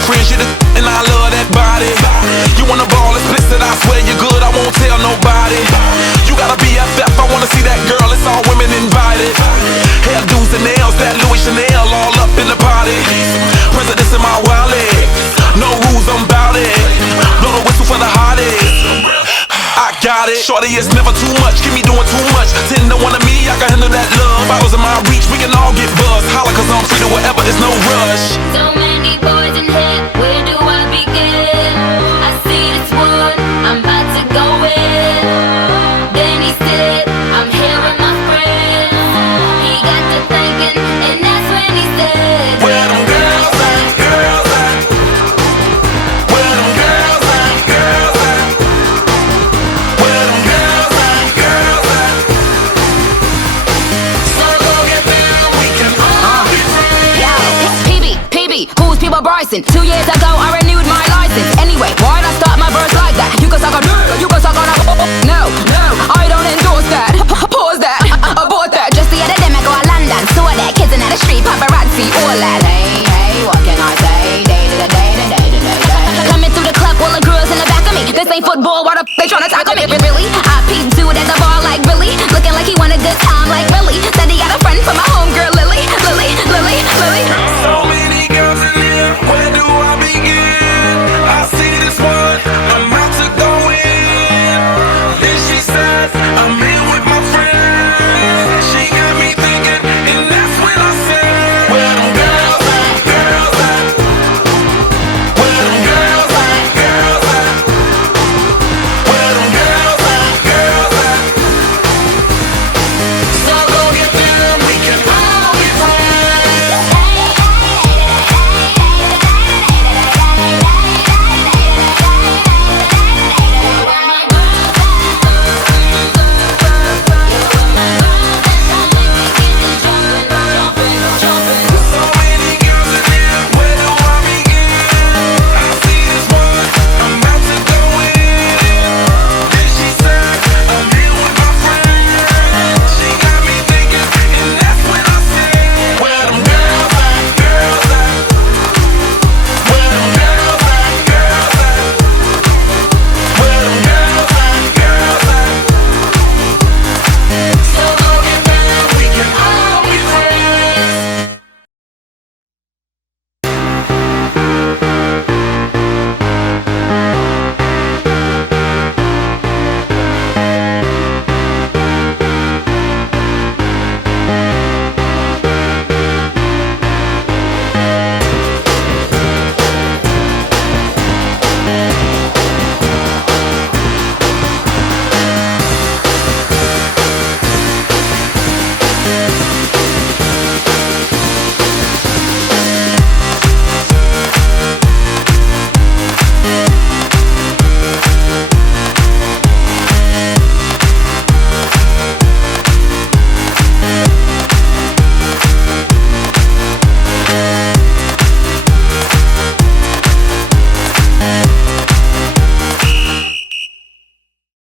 your friends, you the and I love that body. You wanna ball explicit, I swear you're good, I won't tell nobody. You gotta be BFF, I wanna see that girl, it's all women invited. Hairdos and nails, that Louis Chanel all up in the party. Presidents in my wallet, no rules, I'm bout it. Blow the whistle for the hottest. I got it. Shorty, it's never too much. Keep me doing too much. 10 to 1 of me, I can handle that love. Bottles in my reach, we can all get buzzed. Holla, cause I'm free to whatever, it's no rush. So many boys in here, where do I begin? I see this one, I'm about to go in. Then he said, I'm here with my friends. He got to thinking, and that's when he said, Where them girls at, girls at? Where them girls at, girls at? Where them girls at, girls at? So go get down, we can all be free. Yo, PB, who's People Bryson? 2 years ago I renewed my license. Anyway, why'd I start my verse like that? You can suck on, you can suck on a no, I don't endorse that. Pause that, abort that. Just the other day I go to London, saw that kids in the street, paparazzi